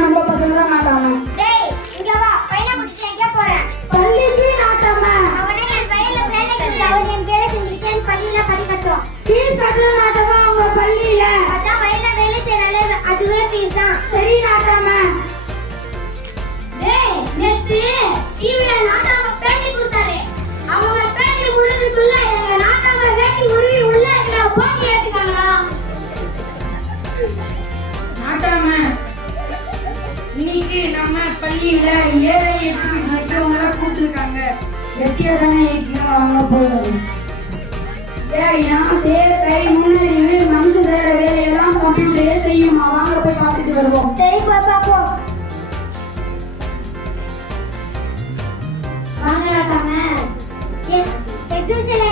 நம்ம பசங்க தான் நாட்டாம. டேய் இங்க வா, பையனை பிடிச்சி எங்க போற? பள்ளிக்கு நாட்டாம. அவனே என் பையல வேலைக்கு அவன் என் பேரை செஞ்சுட்டேன், பள்ளியில படிக்கட்டும். ஃபீஸ் கட்டணும் நாட்டாம அவங்க பள்ளியில. அதான் பையல வேலை செய்யறானே அதுவே ஃபீஸ் தான். சரி நாட்டாம. டேய் நேத்து டிவில நாட்டாம பேட்டி கொடுத்தாரு. அவங்க பேட்டி முடிறதுக்குள்ள எங்க நாட்டாம வேட்டி உருவி உள்ள இருக்கிற போட்டி ஏத்துறாங்க. நாட்டாம இன்னைக்கு நம்ம பள்ளியில ஏழை எக்ஸிபிஷனுக்கு கூப்பிட்டுருக்காங்க. வெட்டியா தானே ஏற்றினா அவங்க போடுறது. ஏன்னா சேர கை முன்னறிவு மனுஷ சேர வேலையெல்லாம் கம்ப்யூட்டரே செய்யுமா. வாங்க போய் பார்த்துட்டு வருவோம். சரி போய் பார்ப்போம். வாங்க நாட்டாம. எக்ஸிபிஷன்ல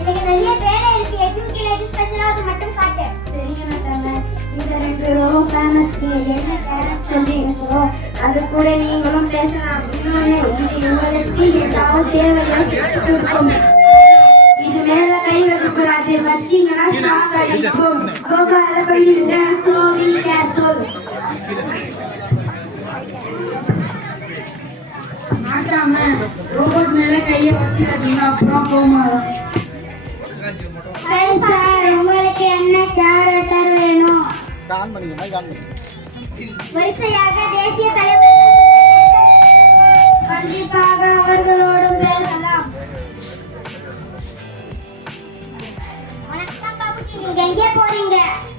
எனக்கு நிறைய வேலை இருக்கு. எக்ஸிபிஷன்ல எது ஸ்பெஷலா அது மட்டும் காட்டு. சரிங்க நாட்டாம. இந்த 2 ரோ ஃபேமஸ் என்ன கேரக்டர் சொல்லி இருக்கோம் அது கூட நீங்களும் பேசலாம். இன்னொன்று இது உங்களுக்கு ஏதாவது தேவையா இருக்கும். இது மேல கை வைக்கக்கூடாது. வச்சீங்கன்னா ஷாக் அடிக்கும். கோபால பண்ணி விட சோவி கேர்ஃபுல். நாட்டாம ரோபோட் மேல கைய வச்சிருக்கீங்க அப்புறம் போமாதான். ஹாய் சார், உங்களுக்கு என்ன கேரக்டர் வேணும்? வரிசையாக தேசிய தலைவர் கண்டிப்பாக அவர்களோடும் பேசலாம். வணக்கம் பாபுஜி, நீங்க எங்கே போறீங்க?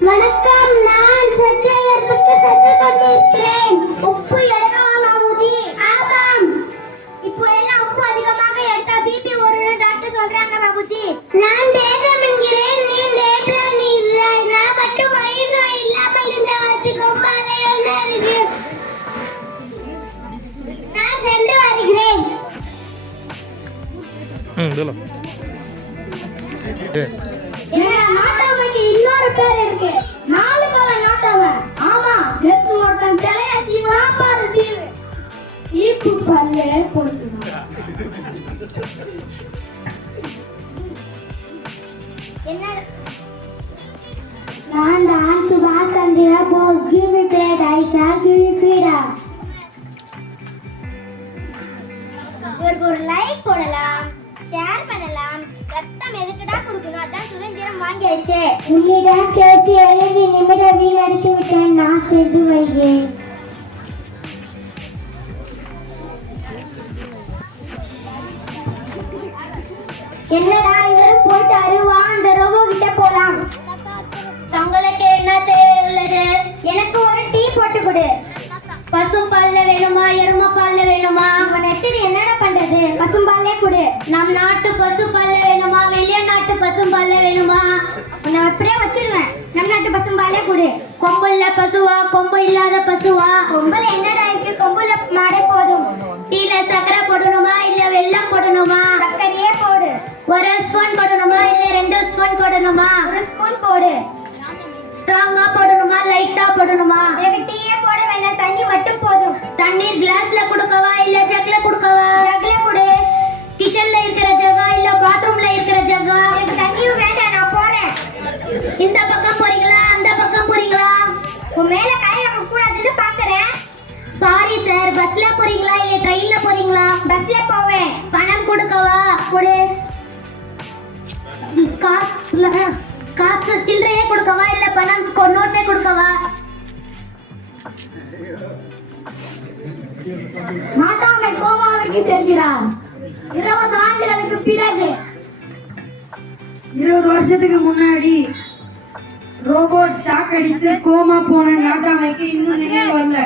வணக்கம், நான் சத்தியத்துக்கு சென்று கொண்டிருக்கிறேன். உப்பு எடுக்கவா பாபுஜி? ஆமாம். இப்போ எல்லாம் உப்பு அதிகமாக எடுத்தா பிபி வரும்னு டாக்டர் சொல்றாங்க பாபுஜி. நான் டேப்லெட் என்கிறேன், நீ டேப்லெட் நீறாய். நான் மட்டும் வயிறு இல்லாமல் இந்த வாரத்துக்கு மலையோட இருக்கு. நான் சென்று வருகிறேன். நாட்டாமைக்கு இன்னொரு பேர் இருக்கு. 4 கால நாட்டாமை. ஆமா, நேத்து ஒருத்தன் தலைய சீவனா பாரு சீவு. சீப்பு பல்லே போச்சுமா. என்ன? நான் தான் சுபாஷ் Chandra Bose. Give me bread, Aisha. Give me freedom. ஒரு லைக் போடலாம், ஷேர் பண்ணலாம். ரத்தம் எதுக்குடா கொடுக்கணும்? அதான் சுதந்திரம் வாங்கியாச்சு. உன்னிடம் பேசி 5 நிமிடம் வீணடித்து விட்டேன். நான் சென்று வைகிறேன். என்னடா இவரும் போயிட்டாரு, வா அந்த ரோபோ கிட்ட போலாம். தங்களுக்கு என்ன தேவை உள்ளது? எனக்கு ஒரு டீ போட்டு கொடு. பசும்பால்ல வேணுமா, எருமை பால்ல வேணுமா? உன் நெச்சரி என்னடா பண்றது? பசும்பாலே கொடு. நம் நாட்டு பசும்பால்ல வேணுமா, வெளிய நாட்டு பசும்பால்ல வேணுமா? உன்னை அப்படியே வச்சிருவேன். நம் நாட்டு பசும்பாலே கொடு. கொம்புள்ள பசுவா, கொம்பு இல்லாத பசுவா? கொம்புல என்னடா இருக்கு? கொம்புல மாடே போதும். டீல சக்கரை போடணுமா இல்ல வெல்லம் போடணுமா? சக்கரையே போடு. 1 ஸ்பூன் போடணுமா இல்ல 2 ஸ்பூன் போடணுமா? 1 ஸ்பூன் போடு. ஸ்ட்ராங்கா போடணுமா லைட்டா போடணுமா? எனக்கு டீயே போட வேண்டாம், தண்ணி மட்டும் போதும். தண்ணீர் கிளாஸ்ல குடுக்கவா இல்ல ஜக்ல குடுக்கவா? ஜக்ல கொடு. கிச்சன்ல இருக்கிற ஜகா இல்ல பாத்ரூம்ல இருக்கிற ஜகா? எனக்கு தண்ணியும் வேண்டாம், நான் போறேன். இந்த பக்கம் போறீங்களா அந்த பக்கம் போறீங்களா? உன் மேல கை வைக்க கூடாதுன்னு பாக்குறேன். சாரி சார், பஸ்ல போறீங்களா இல்ல ட்ரெயின்ல போறீங்களா? பஸ்ல போவேன். பணம் கொடுக்கவா? கொடு. காசு சில்லறையே கொடுக்கவா இல்ல பணம் நோட்டே கொடுக்கவா? நாட்டாமை கோமாவிற்கு செல்கிறார். 20 ஆண்டுகளுக்கு பிறகு. 20 வருஷத்துக்கு முன்னாடி ரோபோட் ஷாக் அடித்து கோமா போன நாட்டாமைக்கு இன்னும் நினைவு வரல.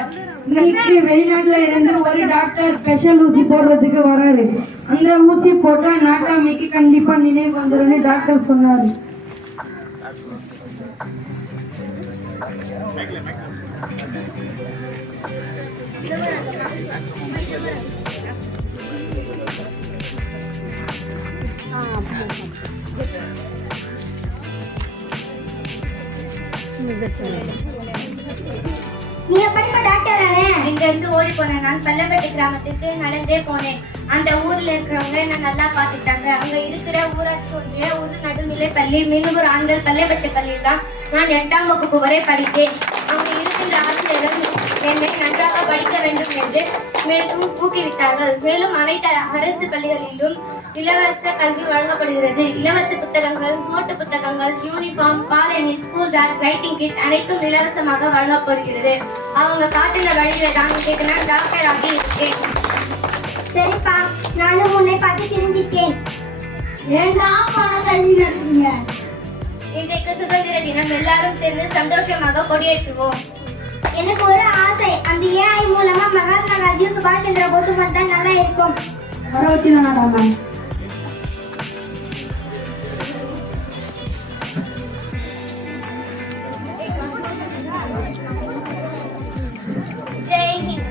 இன்னைக்கு வெளிநாட்டுல இருந்து ஒரு டாக்டர் ஸ்பெஷல் ஊசி போடுறதுக்கு வராரு. அந்த ஊசி போட்டா நாட்டாமைக்கு கண்டிப்பா நினைவு வந்துருன்னு டாக்டர் சொன்னாரு. நீ எப்படிப்பா டாக்டர் ஆனே? இங்க இருந்து ஓடி போனேன். நான் பல்லப்பட்டி கிராமத்துக்கு நடந்தே போனேன். அந்த ஊர்ல இருக்கிறவங்க என்ன நல்லா பாத்துட்டாங்க. அங்க இருக்கிற ஊராட்சி ஒன்றிய உரு நடுநிலை பள்ளி மீனூர் ஆண்கள் பல்லப்பட்டி பள்ளியில் தான் நான் 8ஆம் வகுப்பு வரை படித்தேன். அங்க இருக்கின்ற ஆசிரியர்கள் என்னை நன்றாக படிக்க வேண்டும் என்று மேலும் ஊக்குவித்தார்கள். மேலும் அனைத்து அரசு பள்ளிகளிலும் இலவச கல்வி வழங்கப்படுகிறது. இலவச புத்தகங்கள், நோட்டு புத்தகங்கள், யூனிஃபார்ம், காலணி, ஸ்கூல் பேக், ரைட்டிங் கிட் அனைத்தும் இலவசமாக வழங்கப்படுகிறது. அவங்க காட்டின வழியில தான் இன்னைக்கு நான் டாக்டர் ஆகி இருக்கேன். சரிப்பா, நானும் உன்னை பார்த்து திரும்பிட்டேன். ஏண்டா பணம் தள்ளி நடக்குங்க? இன்றைக்கு சுதந்திர தினம், எல்லாரும் சேர்ந்து சந்தோஷமாக கொடியேற்றுவோம். எனக்கு ஒரு ஆசை, அந்த ஏஐ மூலமா மகாத்மா காந்தியும் சுபாஷ் சந்திர போஸும் வந்தா நல்லா இருக்கும். வர வச்சுக்கலாம்டா மேம். ஜெய் ஹிந்த்.